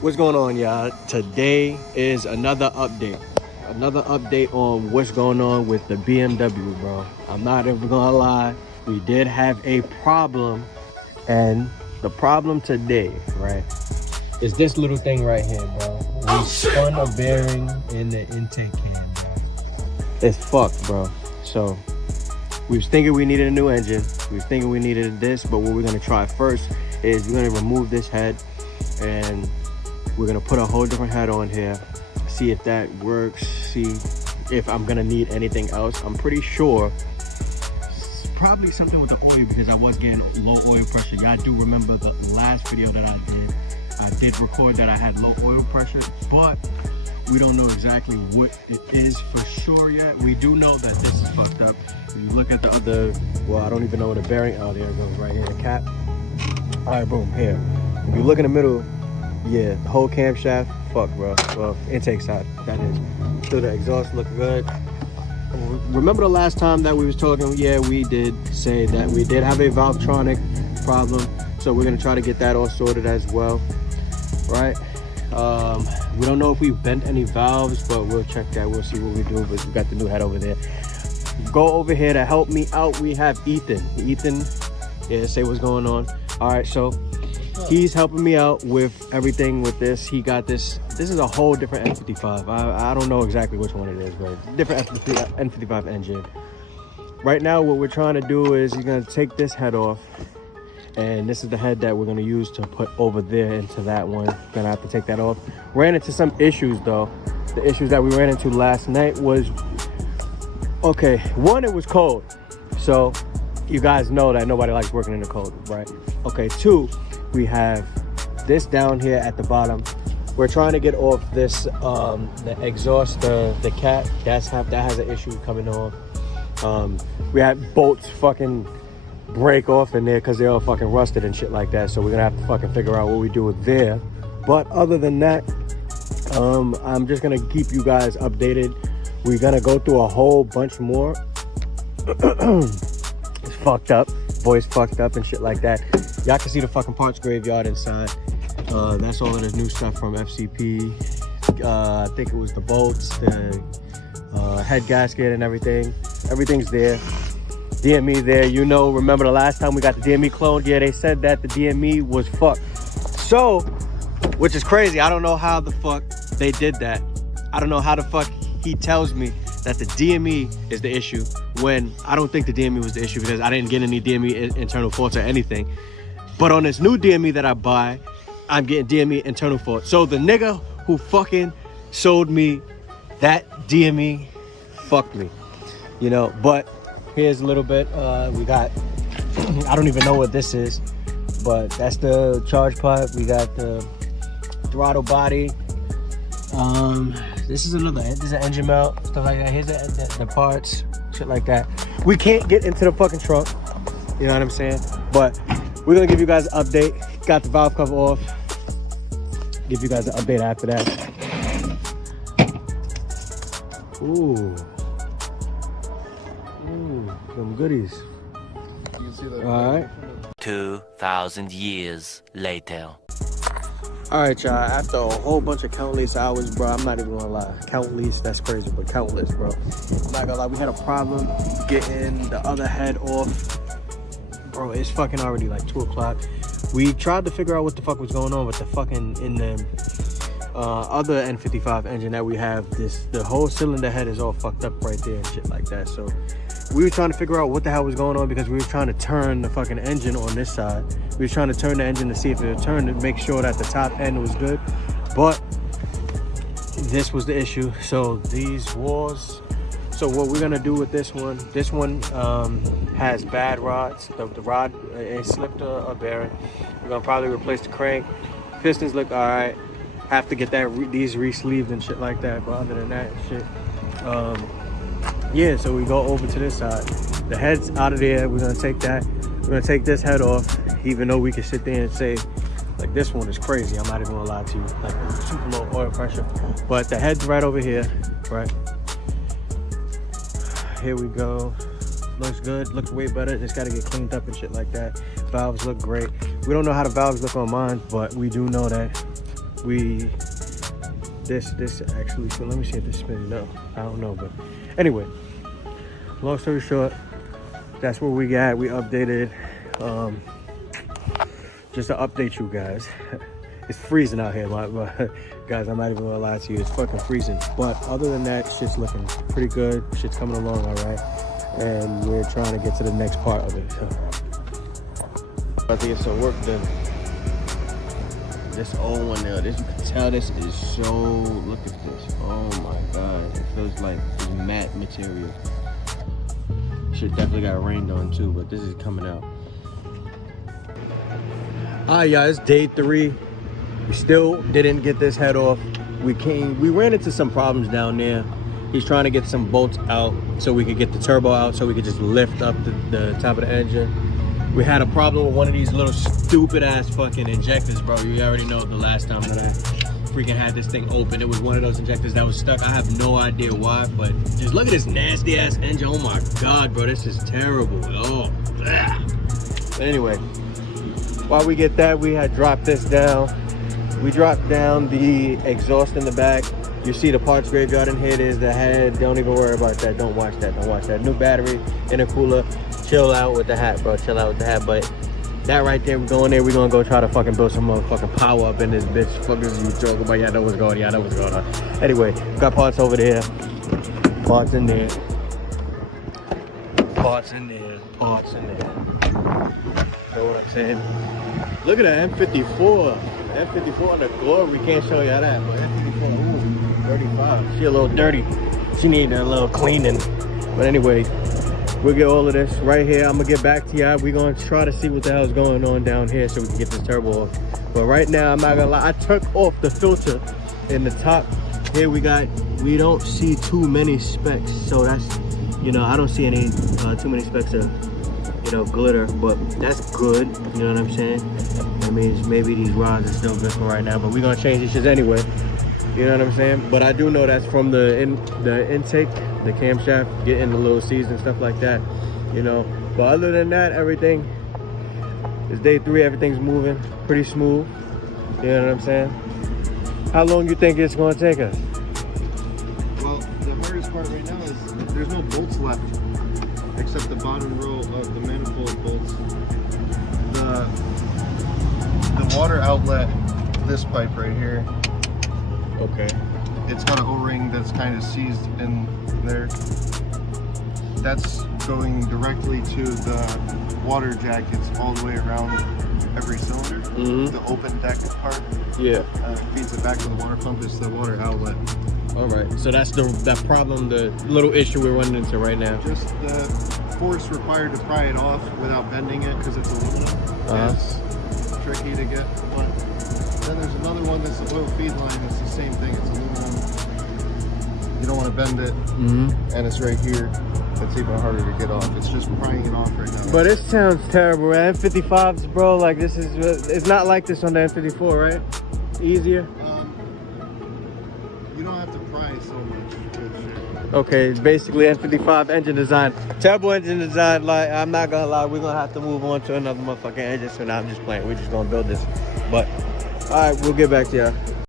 What's going on, y'all? Today is another update on what's going on with the BMW, bro. I'm not even gonna lie, we did have a problem, and the problem today, right, is this little thing right here, bro. We spun a bearing in the intake can. It's fucked, bro. So we was thinking we needed a new engine, we was thinking we needed this, but what we're gonna try first is we're gonna remove this head and we're gonna put a whole different head on here, see if that works, see if I'm gonna need anything else. I'm pretty sure it's probably something with the oil, because I was getting low oil pressure. Y'all do remember the last video that I did record that I had low oil pressure, but we don't know exactly what it is for sure yet. We do know that this is fucked up. If you look at the other, well, I don't even know where the bearing, oh, there it goes right here, the cap. All right, boom, here. If you look in the middle, yeah, the whole camshaft, fuck, bro. Well, intake side, that is. Still the exhaust look good. Remember the last time that we was talking? Yeah, we did say that we did have a Valvetronic problem, so we're gonna try to get that all sorted as well, right? We don't know if we bent any valves, but we'll check that. We'll see what we do. But we got the new head over there. Go over here to help me out. We have Ethan. Ethan, yeah, say what's going on. All right, so he's helping me out with everything with this. He got this. This is a whole different N55. I don't know exactly which one it is, but different N55 engine. Right now, what we're trying to do is you're gonna take this head off, and this is the head that we're gonna use to put over there into that one. Gonna have to take that off. Ran into some issues though. The issues that we ran into last night was, okay, one, it was cold. So you guys know that nobody likes working in the cold, right? Okay, two, we have this down here at the bottom. We're trying to get off this, the exhaust, the cap, that has an issue coming off. We had bolts fucking break off in there because they're all fucking rusted and shit like that. So we're gonna have to fucking figure out what we do with there. But other than that, I'm just gonna keep you guys updated. We're gonna go through a whole bunch more. It's fucked up, voice fucked up and shit like that. Y'all can see the fucking parts graveyard inside. That's all of the new stuff from FCP. I think it was the bolts, the head gasket and everything. Everything's there. DME there, you know, remember the last time we got the DME cloned? Yeah, they said that the DME was fucked. So, which is crazy. I don't know how the fuck they did that. I don't know how the fuck he tells me that the DME is the issue when I don't think the DME was the issue, because I didn't get any DME internal faults or anything. But on this new DME that I buy, I'm getting DME internal faults. So the nigga who fucking sold me that DME fucked me, you know. But here's a little bit. We got, I don't even know what this is, but that's the charge pipe. We got the throttle body. This is another, this is an engine mount, stuff like that. Here's the parts, shit like that. We can't get into the fucking trunk, you know what I'm saying? But we're gonna give you guys an update. Got the valve cover off. Give you guys an update after that. Ooh. Ooh, some goodies. You can see that. All right. 2,000 years later. All right, y'all. After a whole bunch of countless hours, bro, I'm not even gonna lie. Countless, that's crazy, but countless, bro. I'm not gonna lie. We had a problem getting the other head off. Bro, it's fucking already like 2 o'clock. We tried to figure out what the fuck was going on with the fucking, in the other N55 engine that we have. The whole cylinder head is all fucked up right there and shit like that. So we were trying to figure out what the hell was going on, because we were trying to turn the fucking engine on this side. We were trying to turn the engine to see if it would turn, to make sure that the top end was good. But this was the issue. So these walls, so what we're gonna do with this one has bad rods. The rod, it slipped a bearing. We're gonna probably replace the crank. Pistons look all right. Have to get these re-sleeved and shit like that. But other than that shit, yeah, so we go over to this side. The head's out of there. We're gonna take that. We're gonna take this head off, even though we can sit there and say, like, this one is crazy. I'm not even gonna lie to you. Like, super low oil pressure. But the head's right over here, right? Here we go. Looks good, looks way better. Just gotta get cleaned up and shit like that. Valves look great. We don't know how the valves look on mine, but we do know that this actually, so let me see if it's spinning. No, I don't know, but anyway, long story short, that's where we got. We updated, just to update you guys. It's freezing out here, guys, I'm not even gonna lie to you, it's fucking freezing. But other than that, shit's looking pretty good. Shit's coming along all right, and we're trying to get to the next part of it. So about to get some work done. This old one now, this, you can tell this is so, look at this. Oh my God, it feels like matte material. Shit definitely got rained on too, but this is coming out. Alright, y'all, it's day 3. We still didn't get this head off. We ran into some problems down there. He's trying to get some bolts out so we could get the turbo out so we could just lift up the top of the engine. We had a problem with one of these little stupid ass fucking injectors, bro. You already know the last time that I freaking had this thing open, it was one of those injectors that was stuck. I have no idea why, but just look at this nasty ass engine. Oh my God, bro, this is terrible. Oh, but anyway, while we get that, we had dropped this down. We dropped down the exhaust in the back. You see the parts graveyard in here. There's the head. Don't even worry about that. Don't watch that. Don't watch that. New battery, intercooler. Chill out with the hat, bro. Chill out with the hat. But that right there, we're going there. We're gonna go try to fucking build some motherfucking power up in this bitch. Fuckers, you talking about? Y'all know what's going on. Y'all know what's going on. Anyway, got parts over there. Parts in there. Parts in there. Parts in there. Know what I'm saying? Look at that M54. M54 on the Glory. We can't show y'all that, but M54, ooh, 35. She a little dirty. She need a little cleaning. But anyway, we'll get all of this right here. I'm gonna get back to y'all. We're gonna try to see what the hell's going on down here so we can get this turbo off. But right now, I'm not gonna lie, I took off the filter in the top. Here we don't see too many specks. So that's, you know, I don't see any too many specks of, you know, glitter, but that's good. You know what I'm saying? That means maybe these rods are still good for right now, but we're gonna change these shits anyway. You know what I'm saying? But I do know that's from the intake, the camshaft, getting the little C's and stuff like that, you know. But other than that, everything is day 3. Everything's moving pretty smooth. You know what I'm saying? How long you think it's gonna take us? Well, the hardest part right now is there's no bolts left except the bottom row of the manifold bolts. The water outlet, this pipe right here. Okay. It's got an O-ring that's kind of seized in there. That's going directly to the water jackets all the way around every cylinder. The open deck part. Yeah. Feeds it back to the water pump. It's the water outlet. All right. So that's that problem, the little issue we're running into right now. Just the force required to pry it off without bending it because it's aluminum. It's tricky to get. But then there's another one that's a low feed line. It's the same thing. It's aluminum. You don't want to bend it, and it's right here. It's even harder to get off. It's just prying it off right now. But it sounds terrible. M55s, bro. Like this is. It's not like this on the M54, right? Easier. You don't have to pry so much. Good shit. Okay, it's basically N55 engine design. Turbo engine design. Like I'm not gonna lie, we're gonna have to move on to another motherfucking engine. So now I'm just playing. We're just gonna build this. But all right, we'll get back to y'all.